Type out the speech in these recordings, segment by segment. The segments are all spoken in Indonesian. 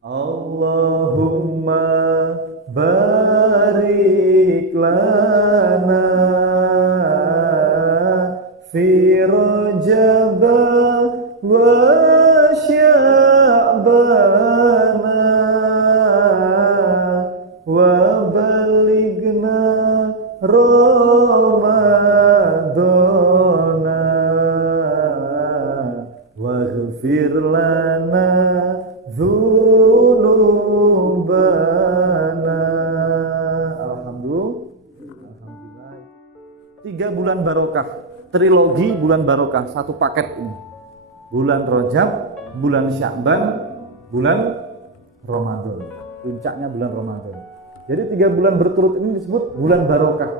Allahumma barik lana fi Rajab wa Sya'bana wa balighna Ramadana waghfir lana dzunubana. Alhamdulillah. 3 bulan barokah, trilogi bulan barokah, satu paket ini. Bulan Rajab, bulan Sya'ban, bulan Ramadan. Puncaknya bulan Ramadan. Jadi 3 bulan berturut ini disebut bulan barokah.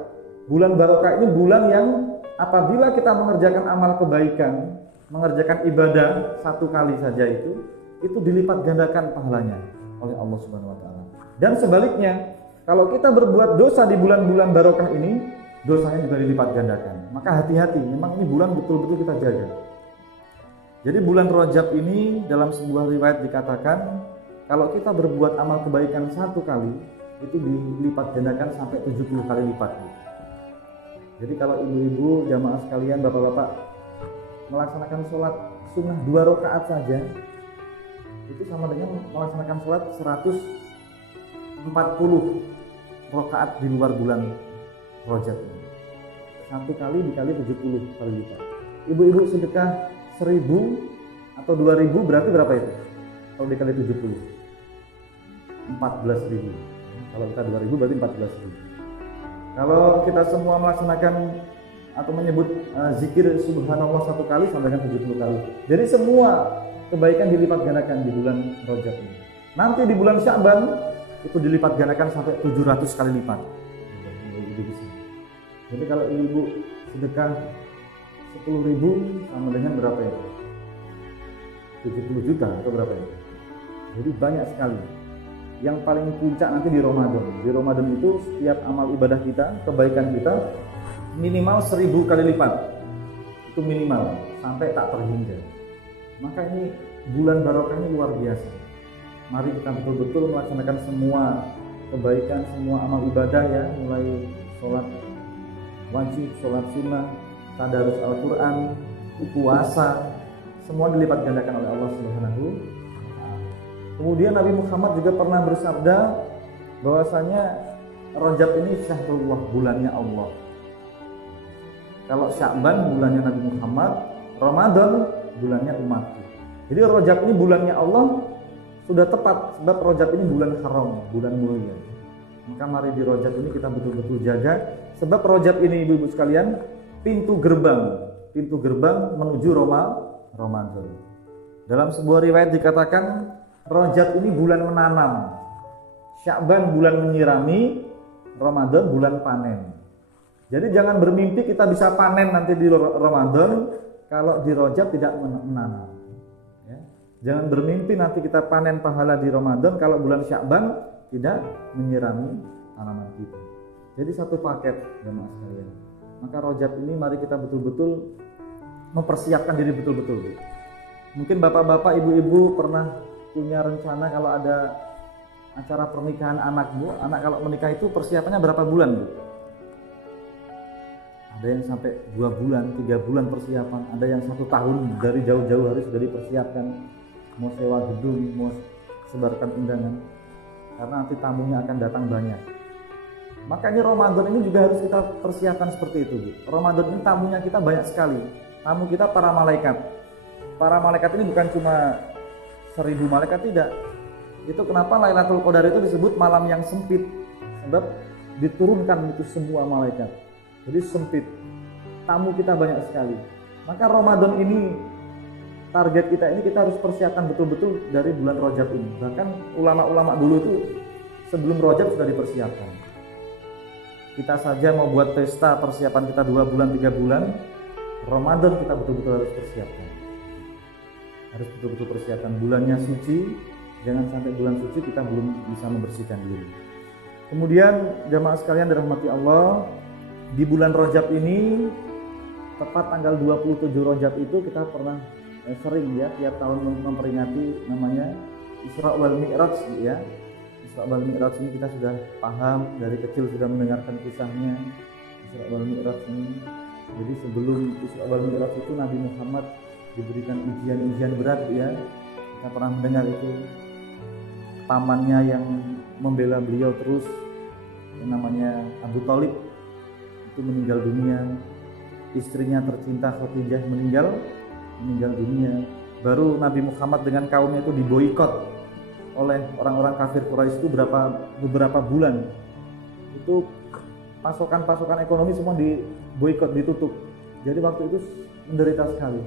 Bulan barokah ini bulan yang apabila kita mengerjakan amal kebaikan, mengerjakan ibadah satu kali saja itu dilipat gandakan pahalanya oleh Allah Subhanahu wa taala. Dan sebaliknya, kalau kita berbuat dosa di bulan-bulan barokah ini, dosanya juga dilipat gandakan. Maka hati-hati, memang ini bulan betul-betul kita jaga. Jadi bulan Rajab ini dalam sebuah riwayat dikatakan kalau kita berbuat amal kebaikan satu kali itu dilipat gandakan sampai 70 kali lipat. Jadi kalau ibu-ibu, jamaah sekalian, bapak-bapak melaksanakan sholat sunnah 2 rakaat saja, itu sama dengan melaksanakan sholat 140 rakaat di luar bulan Rajab ini. Satu kali dikali 70 kali lipat. Ibu-ibu sedekah 1.000 atau 2.000 berarti berapa itu? Kalau dikali 70, 14.000. Kalau kita 2.000 berarti 14.000. Kalau kita semua melaksanakan atau menyebut zikir subhanallah satu kali sama dengan 70 kali. Jadi semua kebaikan dilipat gandakan di bulan Rajab ini. Nanti di bulan Sya'ban itu dilipat gandakan sampai 700 kali lipat. Jadi kalau ibu sedekah 10.000 sama dengan berapa ya? 70 juta atau berapa ya? Jadi banyak sekali. Yang paling puncak nanti di Ramadan. Di Ramadan itu setiap amal ibadah kita, kebaikan kita minimal 1.000 kali lipat. Itu minimal sampai tak terhingga. Maka ini bulan barokah ini luar biasa. Mari kita betul-betul melaksanakan semua kebaikan, semua amal ibadah ya, mulai sholat wajib, sholat sunnah, tadarus Al-Quran, puasa, semua dilipat gandakan oleh Allah Subhanahu. Kemudian Nabi Muhammad juga pernah bersabda bahwasanya Rajab ini syahrullah, bulannya Allah. Kalau Sya'ban bulannya Nabi Muhammad, Ramadan bulannya umatku. Jadi Rajab ini bulannya Allah sudah tepat, sebab Rajab ini bulan haram, bulan mulia. Maka mari di Rajab ini kita betul-betul jaga, sebab Rajab ini ibu-ibu sekalian pintu gerbang menuju Ramadan. Dalam sebuah riwayat dikatakan Rajab ini bulan menanam, Sya'ban bulan menyirami, Ramadan bulan panen. Jadi jangan bermimpi kita bisa panen nanti di Ramadan kalau di Rajab tidak menanam. Ya. Jangan bermimpi nanti kita panen pahala di Ramadan kalau bulan Sya'ban tidak menyirami tanaman kita. Jadi satu paket jemaah sekalian. Maka Rajab ini mari kita betul-betul mempersiapkan diri betul-betul. Mungkin bapak-bapak, ibu-ibu pernah punya rencana kalau ada acara pernikahan anak bu, anak kalau menikah itu persiapannya berapa bulan bu? Ada yang sampai 2 bulan, 3 bulan persiapan, ada yang 1 tahun dari jauh-jauh hari sudah dipersiapkan, mau sewa gedung, mau sebarkan undangan, karena nanti tamunya akan datang banyak. Makanya Ramadan ini juga harus kita persiapkan seperti itu bu. Ramadan ini tamunya kita banyak sekali, tamu kita para malaikat. Para malaikat ini bukan cuma 1.000 malaikat, tidak. Itu kenapa Lailatul Qadar itu disebut malam yang sempit, sebab diturunkan itu semua malaikat. Jadi sempit. Tamu kita banyak sekali. Maka Ramadan ini target kita ini kita harus persiapkan betul-betul dari bulan Rajab ini. Bahkan ulama-ulama dulu itu sebelum Rajab sudah dipersiapkan. Kita saja mau buat pesta persiapan kita 2 bulan 3 bulan, Ramadan kita betul-betul harus persiapkan. Harus betul-betul persiapkan bulannya suci, jangan sampai bulan suci kita belum bisa membersihkan diri. Kemudian jamaah sekalian dirahmati Allah, di bulan Rajab ini tepat tanggal 27 Rajab itu kita pernah sering ya tiap tahun memperingati namanya Isra wal Mi'raj ya. Isra wal Mi'raj ini kita sudah paham, dari kecil sudah mendengarkan kisahnya Isra wal Mi'raj ini. Jadi sebelum Isra wal Mi'raj itu Nabi Muhammad diberikan ujian-ujian berat ya. Kita pernah mendengar itu, pamannya yang membela beliau terus yang namanya Abu Thalib itu meninggal dunia, istrinya tercinta Khadijah meninggal dunia. Baru Nabi Muhammad dengan kaumnya itu diboikot oleh orang-orang kafir Quraisy itu beberapa bulan. Itu pasokan ekonomi semua diboikot, ditutup. Jadi waktu itu menderita sekali,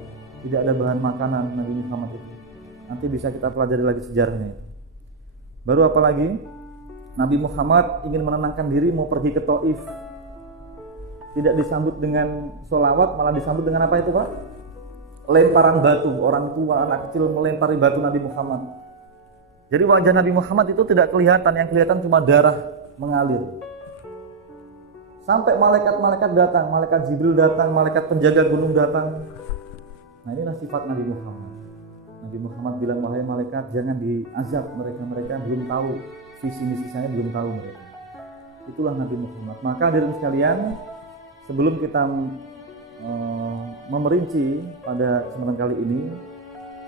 tidak ada bahan makanan Nabi Muhammad itu. Nanti bisa kita pelajari lagi sejarahnya. Baru apa lagi? Nabi Muhammad ingin menenangkan diri, mau pergi ke Taif. Tidak disambut dengan sholawat, malah disambut dengan apa itu Pak? Lemparan batu. Orang tua, anak kecil melempari batu Nabi Muhammad. Jadi wajah Nabi Muhammad itu tidak kelihatan, yang kelihatan cuma darah mengalir. Sampai malaikat-malaikat datang, malaikat Jibril datang, malaikat penjaga gunung datang. Nah inilah sifat Nabi Muhammad. Nabi Muhammad bilang, wahai malaikat jangan diazab mereka belum tahu visi misi saya, belum tahu mereka. Itulah Nabi Muhammad. Maka hadirin sekalian, sebelum kita memerinci pada kesempatan kali ini,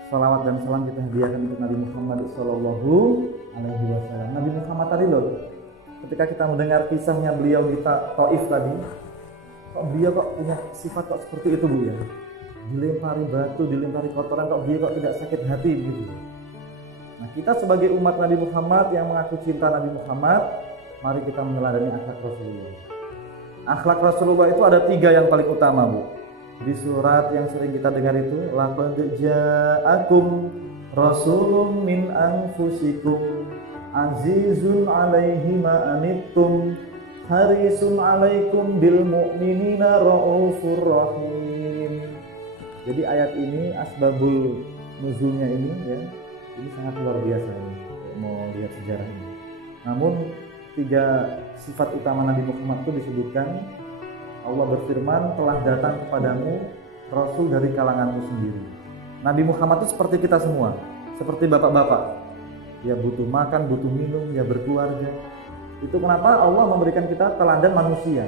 salawat dan salam kita hadiahkan untuk Nabi Muhammad Sallallahu Alaihi Wasallam. Nabi Muhammad tadi loh, ketika kita mendengar kisahnya beliau di Taif tadi, kok beliau kok punya sifat kok seperti itu Bu ya? Dilempari batu, dilempari kotoran, kok dia kok tidak sakit hati gitu. Nah kita sebagai umat Nabi Muhammad yang mengaku cinta Nabi Muhammad, mari kita meneladani akhlak Rasulullah. Akhlak Rasulullah itu ada 3 yang paling utama Bu. Di surat yang sering kita dengar itu, laqad ja'akum rasulun min anfusikum azizun 'alaihi ma anittum harisun 'alaikum bil mu'minina raufur rahim. Jadi ayat ini asbabul nuzulnya ini ya, ini sangat luar biasa ini. Mau lihat sejarah ini. Namun 3 sifat utama Nabi Muhammad itu disebutkan. Allah berfirman, telah datang kepadamu Rasul dari kalanganmu sendiri. Nabi Muhammad itu seperti kita semua, seperti bapak-bapak. Dia butuh makan, butuh minum, dia berkeluarga. Itu kenapa Allah memberikan kita teladan manusia,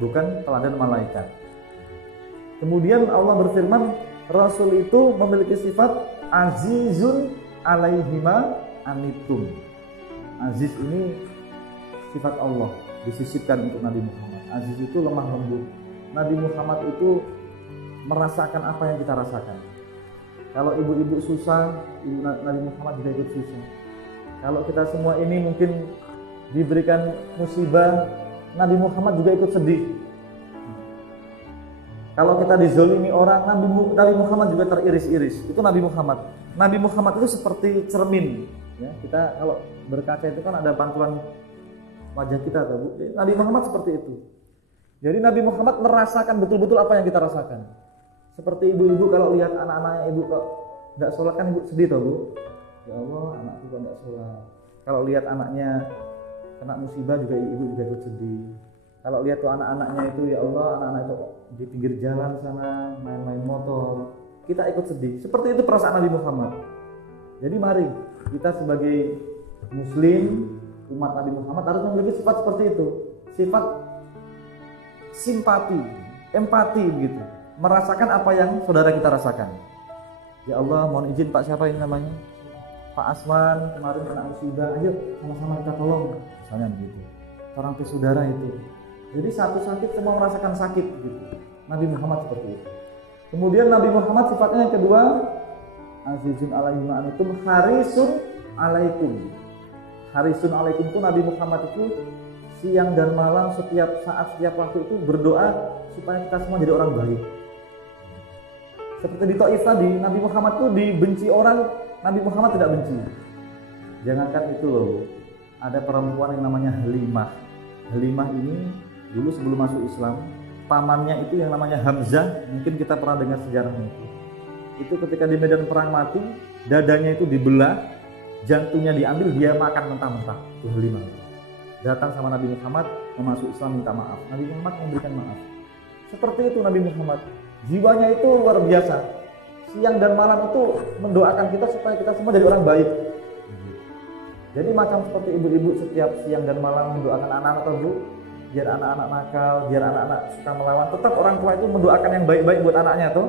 bukan teladan malaikat. Kemudian Allah berfirman, Rasul itu memiliki sifat azizun alaihima anittum. Aziz ini sifat Allah, disisipkan untuk Nabi Muhammad. Aziz itu lemah lembut. Nabi Muhammad itu merasakan apa yang kita rasakan. Kalau ibu-ibu susah, Nabi Muhammad juga ikut susah. Kalau kita semua ini mungkin diberikan musibah, Nabi Muhammad juga ikut sedih. Kalau kita dizolimi orang, Nabi Muhammad juga teriris-iris. Itu Nabi Muhammad. Nabi Muhammad itu seperti cermin. Ya, kita kalau berkaca itu kan ada pantulan wajah kita, Bu. Nabi Muhammad seperti itu. Jadi Nabi Muhammad merasakan betul-betul apa yang kita rasakan. Seperti ibu-ibu kalau lihat anak-anaknya ibu kok tidak sholat kan ibu sedih toh Bu. Ya Allah, anakku kok tidak sholat. Kalau lihat anaknya kena musibah juga ibu juga ikut sedih. Kalau lihat tuh anak-anaknya itu, ya Allah, anak-anak itu di pinggir jalan sana main-main motor, kita ikut sedih. Seperti itu perasaan Nabi Muhammad. Jadi mari kita sebagai Muslim, umat Nabi Muhammad harus memiliki sifat seperti itu. Sifat simpati, empati begitu. Merasakan apa yang saudara kita rasakan. Ya Allah, mohon izin Pak, siapa ini namanya? Pak Asman kemarin kena musibah, ayo sama-sama kita tolong. Misalnya begitu. Orang tuh saudara itu. Jadi satu sakit semua merasakan sakit gitu. Nabi Muhammad seperti itu. Kemudian Nabi Muhammad sifatnya yang kedua, azizun alaihi antum harisun alaikum. Harisun alaikum itu Nabi Muhammad itu siang dan malam setiap saat, setiap waktu itu berdoa supaya kita semua jadi orang baik. Seperti di Taif tadi, Nabi Muhammad itu dibenci orang, Nabi Muhammad tidak benci. Jangankan itu loh, ada perempuan yang namanya Halimah. Halimah ini dulu sebelum masuk Islam, pamannya itu yang namanya Hamzah, mungkin kita pernah dengar sejarahnya itu. Itu ketika di medan perang mati, dadanya itu dibelah, jantungnya diambil, dia makan mentah-mentah. Itu Halimah. Datang sama Nabi Muhammad, memasuk Islam, minta maaf. Nabi Muhammad memberikan maaf. Seperti itu Nabi Muhammad. Jiwanya itu luar biasa. siang dan malam itu mendoakan kita supaya kita semua jadi orang baik. Jadi macam seperti ibu-ibu setiap siang dan malam mendoakan anak-anak atau bu, biar anak-anak nakal, biar anak-anak suka melawan, tetap orang tua itu mendoakan yang baik-baik buat anaknya tuh.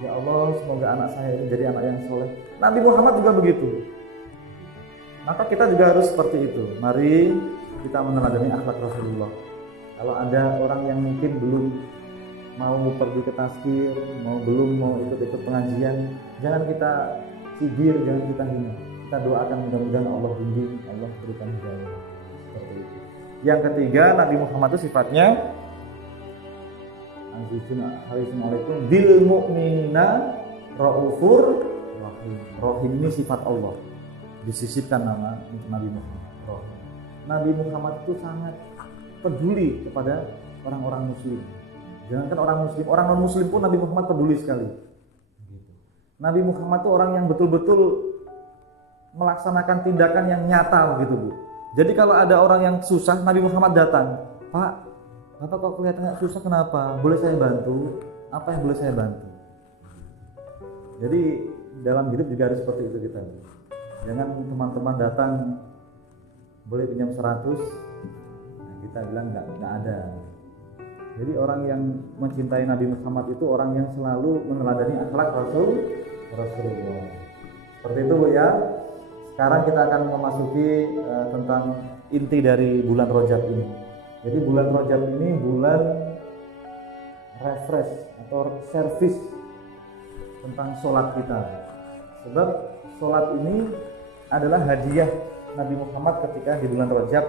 Ya Allah, semoga anak saya itu jadi anak yang soleh. Nabi Muhammad juga begitu. Maka kita juga harus seperti itu. Mari kita meneladani akhlak Rasulullah. Kalau ada orang yang mungkin belum mau pergi ke tazkir, belum mau ikut-ikut pengajian, jangan kita cibir, jangan kita hina. Kita doakan mudah-mudahan Allah bimbing, Allah berikan hidayah. Seperti itu. Yang ketiga, Nabi Muhammad itu sifatnya Azizun alaikum bil mu'minina raufur rahim. Rahim ini sifat Allah. Disisipkan nama Nabi Muhammad. Rahim. Nabi Muhammad itu sangat peduli kepada orang-orang muslim. Jangankan orang muslim, orang non muslim pun Nabi Muhammad peduli sekali. Nabi Muhammad itu orang yang betul-betul melaksanakan tindakan yang nyata begitu, Bu. Jadi kalau ada orang yang susah, Nabi Muhammad datang. Pak, Bapak kok kelihatannya susah, kenapa? Boleh saya bantu? Apa yang boleh saya bantu? Jadi dalam hidup juga harus seperti itu kita. Jangan teman-teman datang boleh pinjam 100, nah kita bilang nggak ada. Jadi orang yang mencintai Nabi Muhammad itu orang yang selalu meneladani akhlak Rasulullah. Seperti itu, Bu ya. Sekarang kita akan memasuki tentang inti dari bulan Rajab ini. Jadi bulan Rajab ini bulan refresh atau servis tentang sholat kita. Sebab sholat ini adalah hadiah Nabi Muhammad ketika di bulan Rajab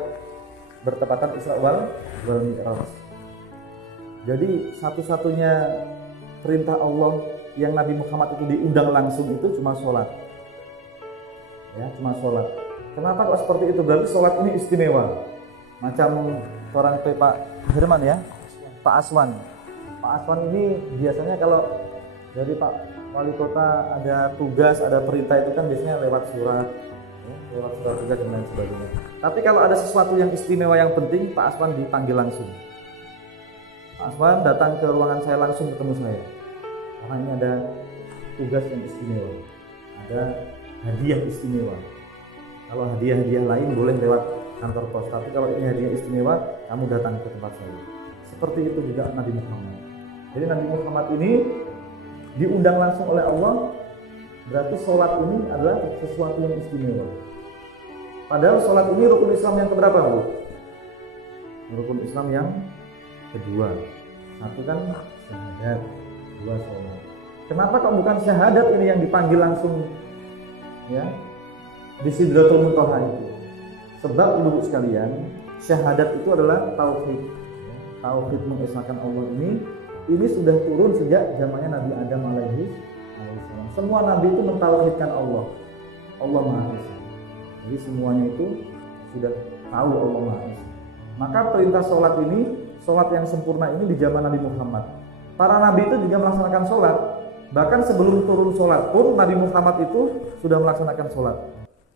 bertepatan Isra wal Mi'raj. Jadi satu-satunya perintah Allah yang Nabi Muhammad itu diundang langsung itu cuma sholat. Ya, cuma sholat. Kenapa kok seperti itu? Berarti sholat ini istimewa. Macam orang Pak Herman ya, Pak Aswan. Pak Aswan ini biasanya kalau dari Pak Wali Kota ada tugas, ada perintah itu kan biasanya lewat surat, ya, lewat surat tugas dan lain sebagainya. Tapi kalau ada sesuatu yang istimewa yang penting, Pak Aswan dipanggil langsung. Pak Aswan datang ke ruangan saya langsung ketemu saya. Karena ini ada tugas yang istimewa, ada hadiah istimewa. Kalau hadiah-hadiah lain boleh lewat kantor pos, tapi kalau ini hadiah istimewa, kamu datang ke tempat saya. Seperti itu juga Nabi Muhammad. Jadi Nabi Muhammad ini diundang langsung oleh Allah, berarti sholat ini adalah sesuatu yang istimewa. Padahal sholat ini rukun Islam yang keberapa, Bu? Rukun Islam yang kedua. Satu kan syahadat, dua sholat. Kenapa kok bukan syahadat ini yang dipanggil langsung ya di Sidratul Muntaha itu? Sebab ibu sekalian, syahadat itu adalah tauhid. Tauhid mengesahkan Allah ini sudah turun sejak zamannya Nabi Adam alaihi salam. Semua nabi itu mentauhidkan Allah. Allah Maha Esa. Jadi semuanya itu sudah tahu Allah Maha Esa. Maka perintah sholat ini, sholat yang sempurna ini di zaman Nabi Muhammad. Para nabi itu juga melaksanakan sholat. Bahkan sebelum turun sholat pun Nabi Muhammad itu sudah melaksanakan sholat.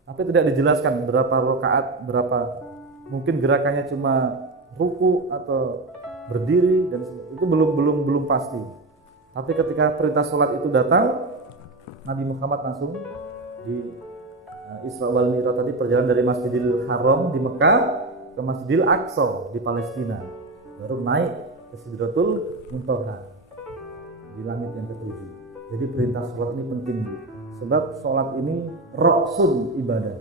Tapi tidak dijelaskan berapa rakaat, berapa mungkin gerakannya cuma ruku atau berdiri, dan itu belum pasti. Tapi ketika perintah sholat itu datang, Nabi Muhammad langsung di Isra wal Mi'raj tadi perjalanan dari Masjidil Haram di Mekah ke Masjidil Aqsa di Palestina, baru naik ke Sidratul Muntaha di langit yang ketujuh. Jadi perintah sholat ini penting, Bu. Sebab sholat ini roksun ibadah.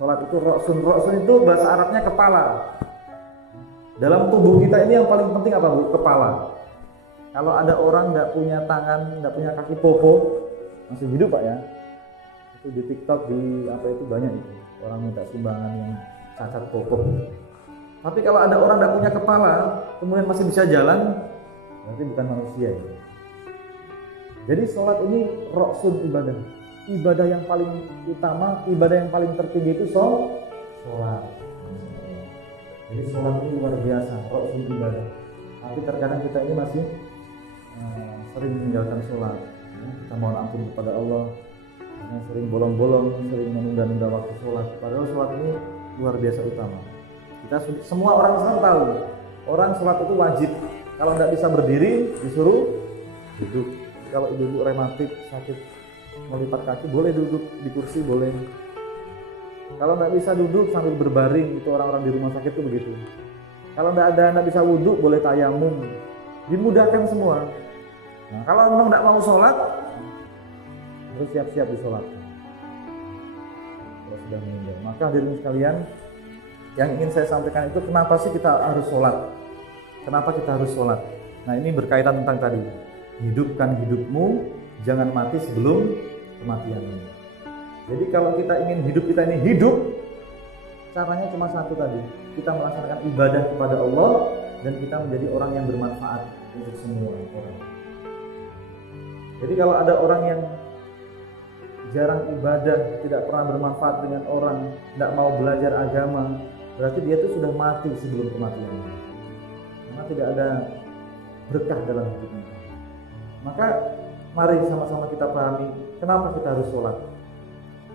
Sholat itu roksun itu bahasa Arabnya kepala. Dalam tubuh kita ini yang paling penting apa, Bu? Kepala. Kalau ada orang tidak punya tangan, tidak punya kaki, popo, masih hidup Pak ya. Itu di TikTok, di apa itu banyak itu orang minta sumbangan yang cacat popo. Tapi kalau ada orang tidak punya kepala, kemudian masih bisa jalan, berarti bukan manusia ya. Jadi sholat ini roksun ibadah. Ibadah yang paling utama, ibadah yang paling tertinggi itu sholat. Jadi sholat ini luar biasa, roksun ibadah. Tapi terkadang kita ini masih sering meninggalkan sholat. Kita mohon ampun kepada Allah, karena sering bolong-bolong, sering menunda-nunda waktu sholat. Padahal sholat ini luar biasa utama. Kita semua orang Islam tahu, orang sholat itu wajib. Kalau tidak bisa berdiri, disuruh duduk. kalau ibu-ibu rematik sakit melipat kaki boleh duduk di kursi, boleh. Kalau nggak bisa duduk sambil berbaring, itu orang-orang di rumah sakit tuh begitu. Kalau nggak bisa wudhu boleh tayamum, dimudahkan semua. Nah, kalau memang nggak mau sholat, harus siap-siap disolatkan. Kalau sudah meninggal, maka hadirin sekalian, yang ingin saya sampaikan itu kenapa sih kita harus sholat? Kenapa kita harus sholat? Nah, ini berkaitan tentang tadi, hidupkan hidupmu, jangan mati sebelum kematianmu. Jadi kalau kita ingin hidup kita ini hidup, caranya cuma satu tadi, kita melaksanakan ibadah kepada Allah dan kita menjadi orang yang bermanfaat untuk semua orang. Jadi kalau ada orang yang jarang ibadah, tidak pernah bermanfaat dengan orang, tidak mau belajar agama, berarti dia itu sudah mati sebelum kematiannya. Karena tidak ada berkah dalam hidupnya. Maka mari sama-sama kita pahami kenapa kita harus sholat.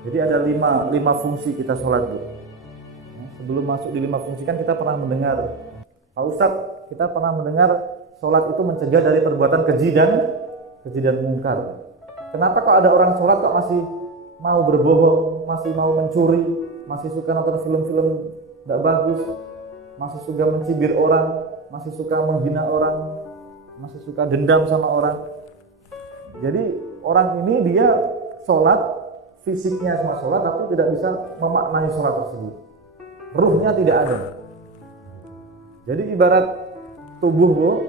Jadi ada lima fungsi kita sholat. Sebelum masuk di 5 fungsi kan kita pernah mendengar, Pak Ustadz, kita pernah mendengar sholat itu mencegah dari perbuatan keji dan mungkar. Kenapa kok ada orang sholat kok masih mau berbohong, masih mau mencuri, masih suka nonton film-film tidak bagus, masih suka mencibir orang, masih suka menghina orang, masih suka dendam sama orang. Jadi orang ini dia sholat, fisiknya cuma sholat tapi tidak bisa memaknai sholat tersebut. Ruhnya tidak ada. Jadi ibarat tubuh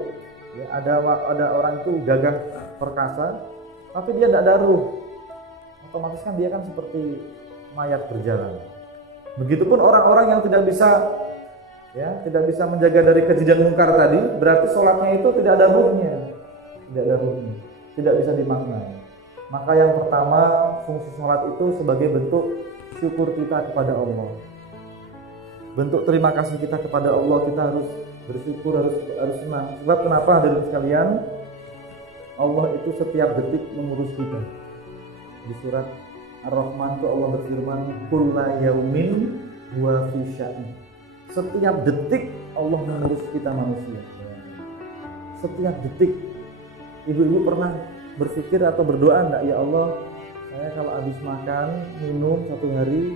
ya, ada orang itu gagah perkasa, tapi dia tidak ada ruh. Otomatis kan dia kan seperti mayat berjalan. Begitupun orang-orang yang tidak bisa menjaga dari keji dan mungkar tadi, berarti sholatnya itu tidak ada ruhnya, tidak bisa dimaknai. Maka yang pertama, fungsi sholat itu sebagai bentuk syukur kita kepada Allah. Bentuk terima kasih kita kepada Allah, kita harus bersyukur, harus senang. Sebab kenapa hadirin sekalian? Allah itu setiap detik mengurus kita. Di surat Ar-Rahman itu Allah berfirman, "Kulla yaumin huwa fi sya'ni." Setiap detik Allah mengurus kita manusia. Setiap detik. Ibu-ibu pernah berpikir atau berdoa enggak, ya Allah, saya kalau habis makan, minum satu hari,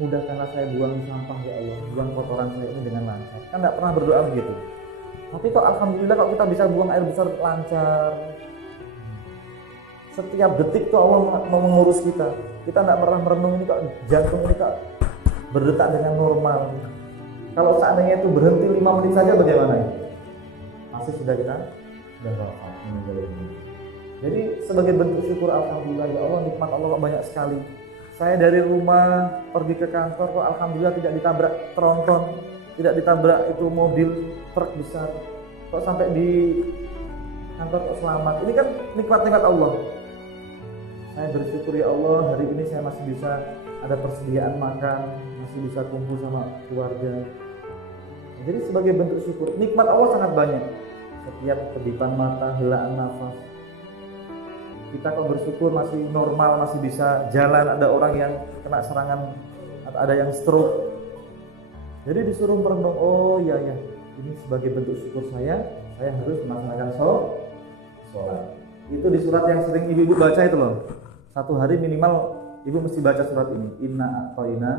mudahkanlah saya buang sampah ya Allah, buang kotoran saya ini dengan lancar. Kan enggak pernah berdoa begitu. Tapi kok alhamdulillah kok kita bisa buang air besar lancar. Setiap detik tuh Allah mau mengurus kita. Kita enggak pernah merenung ini kok jantung ini kok berdetak dengan normal. Kalau seandainya itu berhenti 5 menit saja bagaimana ini? Masih sudah wafat. Jadi sebagai bentuk syukur alhamdulillah ya Allah, nikmat Allah banyak sekali. Saya dari rumah pergi ke kantor kok alhamdulillah tidak ditabrak tronton, tidak ditabrak itu mobil truk besar. Kok sampai di kantor kok selamat. Ini kan nikmat-nikmat Allah. Saya bersyukur ya Allah, hari ini saya masih bisa ada persediaan makan, masih bisa kumpul sama keluarga. Jadi sebagai bentuk syukur, nikmat Allah sangat banyak. Setiap kedipan mata, helaan nafas. Kita kok bersyukur masih normal, masih bisa jalan, ada orang yang kena serangan, ada yang stroke. Jadi disuruh merenung, oh iya ya, ini sebagai bentuk syukur saya harus melaksanakan sholat. Itu di surat yang sering ibu-ibu baca itu loh. Satu hari minimal ibu mesti baca surat ini. Inna a'toina.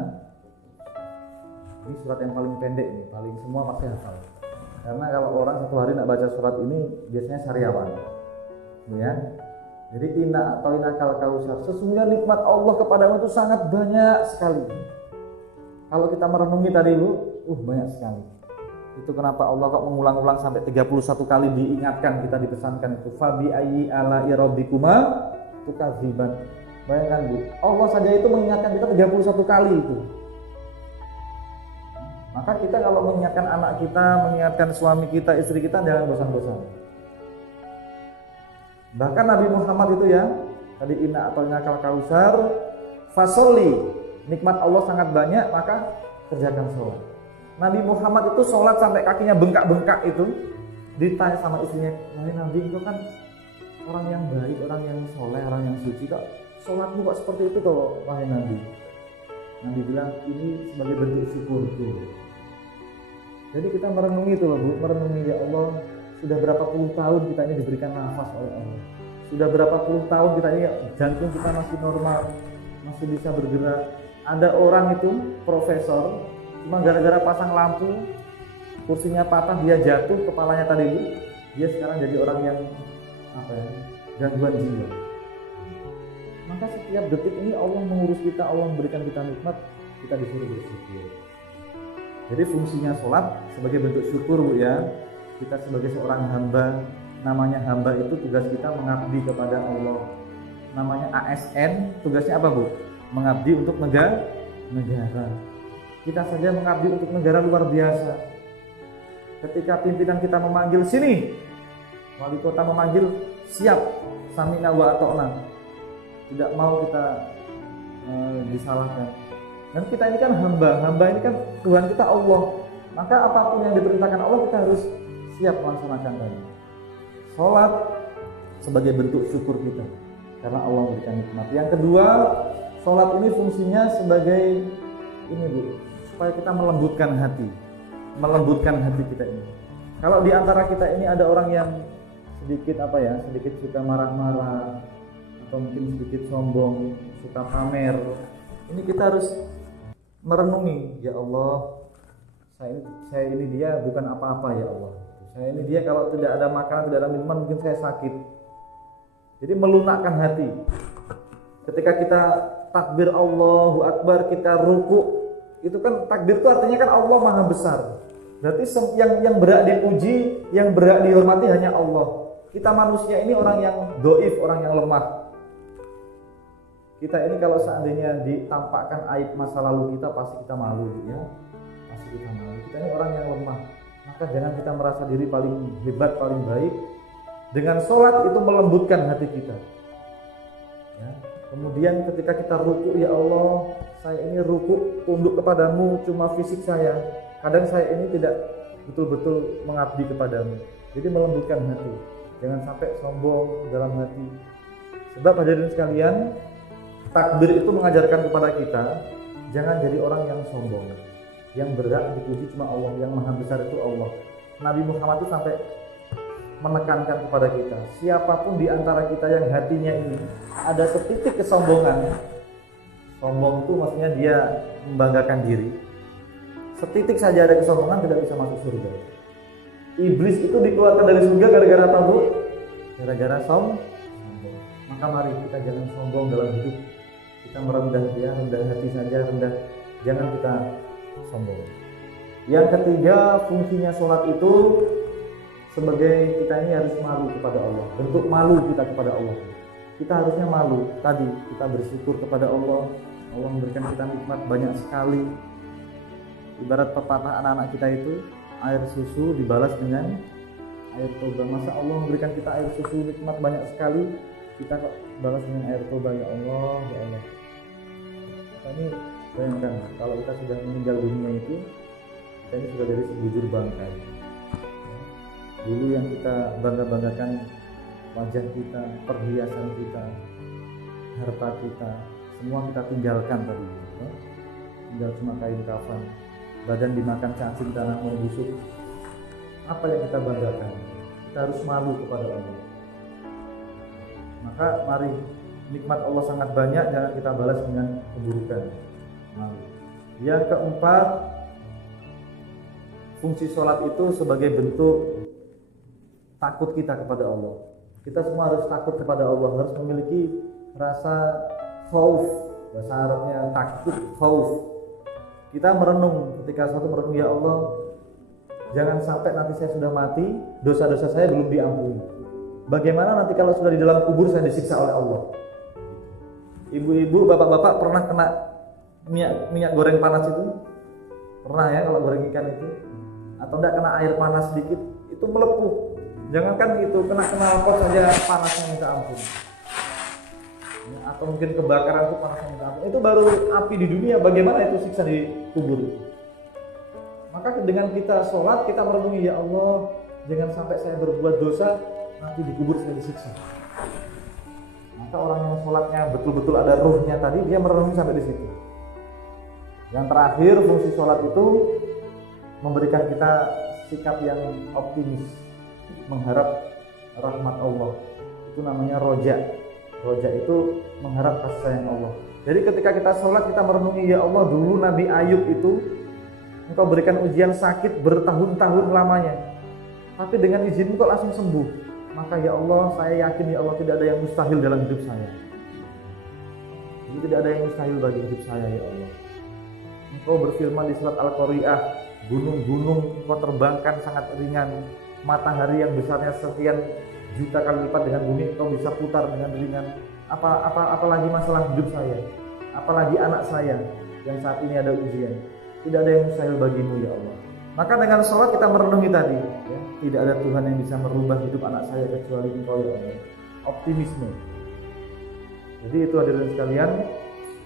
Ini surat yang paling pendek nih, paling semua pasti hafal. Karena kalau orang satu hari nak baca surat ini biasanya sariawan. Ya. Jadi inna a'toina kal kausar. Sesungguhnya nikmat Allah kepadamu itu sangat banyak sekali. Kalau kita merenungi tadi ibu, banyak sekali. Itu kenapa Allah kok mengulang-ulang sampai 31 kali diingatkan, kita dipesankan itu fabi ayyi ala'i rabbikuma tukadziban. Bayangkan Bu, Allah saja itu mengingatkan kita 31 kali itu. Maka kita kalau mengingatkan anak kita, mengingatkan suami kita, istri kita, jangan bosan-bosan. Bahkan Nabi Muhammad itu ya, tadi inna a'toina kal kausar fasolli, nikmat Allah sangat banyak, maka kerjakan sholat. Nabi Muhammad itu sholat sampai kakinya bengkak-bengkak itu. Ditanya sama istrinya, Nabi itu kan orang yang baik, orang yang soleh, orang yang suci, kok sholatmu kok seperti itu toh, wahai Nabi? Nabi bilang, ini sebagai bentuk syukurku. Jadi kita merenungi itu loh Bu, merenungi ya Allah, sudah berapa puluh tahun kita ini diberikan nafas oleh Allah. sudah berapa puluh tahun kita ini jantung kita masih normal, masih bisa bergerak. Ada orang itu profesor, cuma gara-gara pasang lampu kursinya patah, dia jatuh, kepalanya tadi itu, dia sekarang jadi orang yang gangguan jiwa. Maka setiap detik ini Allah mengurus kita, Allah memberikan kita nikmat, kita disuruh bersyukur. Jadi fungsinya sholat sebagai bentuk syukur, Bu ya. Kita sebagai seorang hamba, namanya hamba itu tugas kita mengabdi kepada Allah. Namanya ASN, tugasnya apa, Bu? Mengabdi untuk negara. Kita saja mengabdi untuk negara luar biasa. Ketika pimpinan kita memanggil, sini, wali kota memanggil, siap, samina wa ata'na. Tidak mau kita disalahkan. Dan kita ini kan hamba ini kan Tuhan kita Allah. Maka apapun yang diperintahkan Allah kita harus siap melaksanakan tadi. Sholat sebagai bentuk syukur kita karena Allah memberikan nikmat. Yang kedua, sholat ini fungsinya sebagai ini, Bu, supaya kita melembutkan hati kita ini. Kalau di antara kita ini ada orang yang sedikit sedikit suka marah-marah atau mungkin sedikit sombong, suka pamer, ini kita harus merenungi, ya Allah, saya ini dia bukan apa-apa, ya Allah. Saya ini dia, kalau tidak ada makanan, tidak ada minuman, mungkin saya sakit. Jadi melunakkan hati. Ketika kita takbir Allahu Akbar, kita ruku, itu kan takbir itu artinya kan Allah Maha Besar. Berarti yang berhak dipuji, yang berhak dihormati hanya Allah. Kita manusia ini orang yang dhaif, orang yang lemah. Kita ini kalau seandainya ditampakkan aib masa lalu kita, pasti kita malu, ya. Pasti kita malu. Kita ini orang yang lemah. Maka jangan kita merasa diri paling hebat, paling baik. Dengan sholat itu melembutkan hati kita. Ya. Kemudian ketika kita ruku, ya Allah, saya ini ruku tunduk kepadamu, cuma fisik saya. Kadang saya ini tidak betul-betul mengabdi kepadamu. Jadi melembutkan hati. Jangan sampai sombong dalam hati. Sebab hadirin sekalian, takbir itu mengajarkan kepada kita jangan jadi orang yang sombong. Yang berhak dipuji cuma Allah, yang Maha Besar itu Allah. Nabi Muhammad itu sampai menekankan kepada kita, siapapun di antara kita yang hatinya ini ada setitik kesombongan. Sombong itu maksudnya dia membanggakan diri. Setitik saja ada kesombongan tidak bisa masuk surga. Iblis itu dikeluarkan dari surga gara-gara apa, Bu? Gara-gara sombong. Maka mari kita jangan sombong dalam hidup. Kita merendah hati saja, jangan kita sombong. Yang ketiga, fungsinya sholat itu sebagai kita ini harus malu kepada Allah. Bentuk malu kita kepada Allah. Kita harusnya malu. Tadi kita bersyukur kepada Allah. Allah memberikan kita nikmat banyak sekali. Ibarat pepatah anak-anak kita itu, air susu dibalas dengan air toba. Masa Allah memberikan kita air susu nikmat banyak sekali, kita kok balas dengan air toba, ya Allah, ya Allah. Kita ini bayangkan, kalau kita sudah meninggal dunia itu, kita ini sudah dari sebujur bangkai. Dulu yang kita bangga-banggakan wajah kita, perhiasan kita, harta kita, semua kita tinggalkan tadi. Tinggal cuma kain kafan, badan dimakan cacing, tanah mau busuk. Apa yang kita banggakan? Kita harus malu kepada Allah. Maka mari, nikmat Allah sangat banyak, jangan kita balas dengan keburukan. Malu. Yang keempat, fungsi sholat itu sebagai bentuk takut kita kepada Allah. Kita semua harus takut kepada Allah, harus memiliki rasa khauf, bahasa Arabnya takut, khauf. Kita merenung, ketika suatu merenung, ya Allah, jangan sampai nanti saya sudah mati, dosa-dosa saya belum diampuni. Bagaimana nanti kalau sudah di dalam kubur saya disiksa oleh Allah? Ibu-ibu, bapak-bapak pernah kena minyak goreng panas itu? Pernah ya kalau goreng ikan itu? Atau enggak kena air panas sedikit, itu melepuh. Jangankan itu, kena knalpot saja panasnya minta ampun. Atau mungkin kebakaran itu panasnya minta ampun. Itu baru api di dunia, bagaimana itu siksa di kubur? Maka dengan kita sholat, kita merenungi, ya Allah, jangan sampai saya berbuat dosa, nanti di kubur saya disiksa. Maka orang yang sholatnya betul-betul ada ruhnya tadi, dia merenungi sampai di situ. Yang terakhir, fungsi sholat itu memberikan kita sikap yang optimis, mengharap rahmat Allah. Itu namanya roja. Roja itu mengharap kasih sayang Allah. Jadi ketika kita sholat kita merenungi, ya Allah, dulu Nabi Ayub itu Engkau berikan ujian sakit bertahun-tahun lamanya, tapi dengan izin-Mu kok langsung sembuh. Maka ya Allah, saya yakin ya Allah tidak ada yang mustahil dalam hidup saya. Jadi tidak ada yang mustahil bagi hidup saya ya Allah. Engkau berfirman di surat Al-Qari'ah, gunung-gunung Engkau terbangkan sangat ringan, matahari yang besarnya sekian juta kali lipat dengan bumi Engkau bisa putar dengan ringan. Apalagi masalah hidup saya, apalagi anak saya yang saat ini ada ujian. Tidak ada yang mustahil bagimu ya Allah. Maka dengan sholat kita merenungi tadi, ya, tidak ada Tuhan yang bisa merubah hidup anak saya kecuali Engkau ya Allah. Optimisme. Jadi itu hadirin sekalian,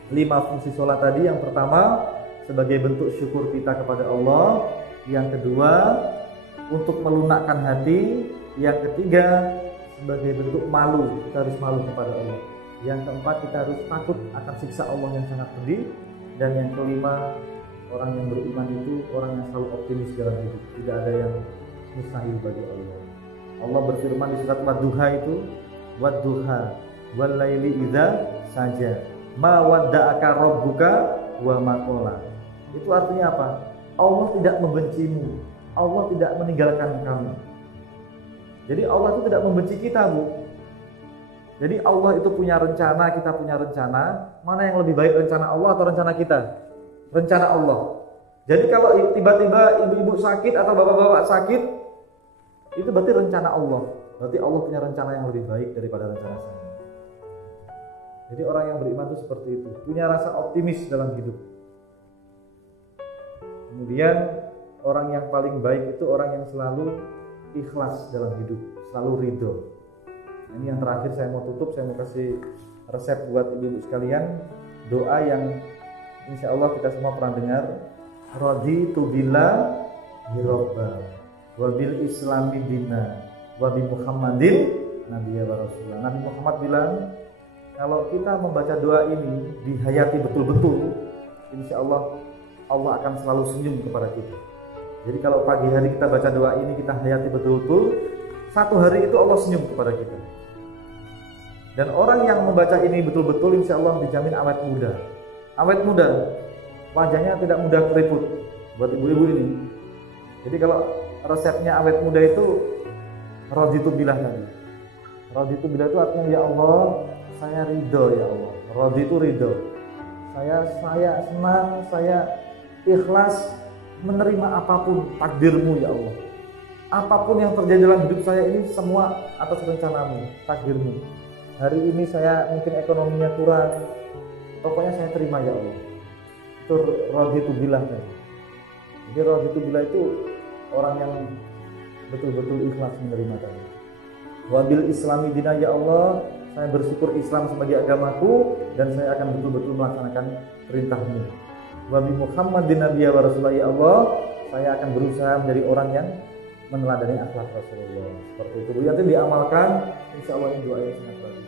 5 fungsi sholat tadi. Yang pertama sebagai bentuk syukur kita kepada Allah. Yang kedua untuk melunakkan hati. Yang ketiga sebagai bentuk malu, kita harus malu kepada Allah. Yang keempat kita harus takut akan siksa Allah yang sangat pedih. Dan yang kelima, orang yang beriman itu orang yang selalu optimis dalam hidup. Tidak ada yang mustahil bagi Allah. Allah berfirman di surat Wadduha itu, Wadduha wal laili idza saja ma wadda'aka rabbuka wa ma qala. Itu artinya apa? Allah tidak membencimu, Allah tidak meninggalkan kamu. Jadi Allah itu tidak membenci kita, Bu. Jadi Allah itu punya rencana, kita punya rencana. Mana yang lebih baik, rencana Allah atau rencana kita? Rencana Allah. Jadi kalau tiba-tiba ibu-ibu sakit atau bapak-bapak sakit, itu berarti rencana Allah. Berarti Allah punya rencana yang lebih baik daripada rencana saya. Jadi orang yang beriman itu seperti itu, punya rasa optimis dalam hidup. Kemudian orang yang paling baik itu orang yang selalu ikhlas dalam hidup, selalu ridho. Ini yang terakhir saya mau tutup, saya mau kasih resep buat ibu-ibu sekalian, doa yang insya Allah kita semua pernah dengar. Raditu billahi robba wa bil islami dina wa bi Muhammadin nabiyya wa rasulah. Nabi Muhammad bilang, kalau kita membaca doa ini dihayati betul-betul, insya Allah Allah akan selalu senyum kepada kita. Jadi kalau pagi hari kita baca doa ini, kita hayati betul-betul, satu hari itu Allah senyum kepada kita. Dan orang yang membaca ini betul-betul insya Allah dijamin awet muda. Awet muda, wajahnya tidak mudah keriput buat ibu-ibu ini. Jadi kalau resepnya awet muda itu raditu billah tadi. Raditu billah itu artinya ya Allah, saya ridho ya Allah. Raditu ridho. Saya senang, saya ikhlas menerima apapun takdirmu ya Allah. Apapun yang terjadi dalam hidup saya ini semua atas rencanamu, takdirmu. Hari ini saya mungkin ekonominya kurang, pokoknya saya terima ya Allah. Itu raditu billah tadi. Jadi raditu billah itu orang yang betul-betul ikhlas menerima tadi. Wabil islami dina ya Allah, saya bersyukur Islam sebagai agamaku dan saya akan betul-betul melaksanakan perintahmu. Wabi Muhammadin nabiyya wa rasulah ya Allah, saya akan berusaha menjadi orang yang meneladani akhlak Rasulullah. Seperti itu. Nanti diamalkan, insya Allah ini doa yang sangat bagus.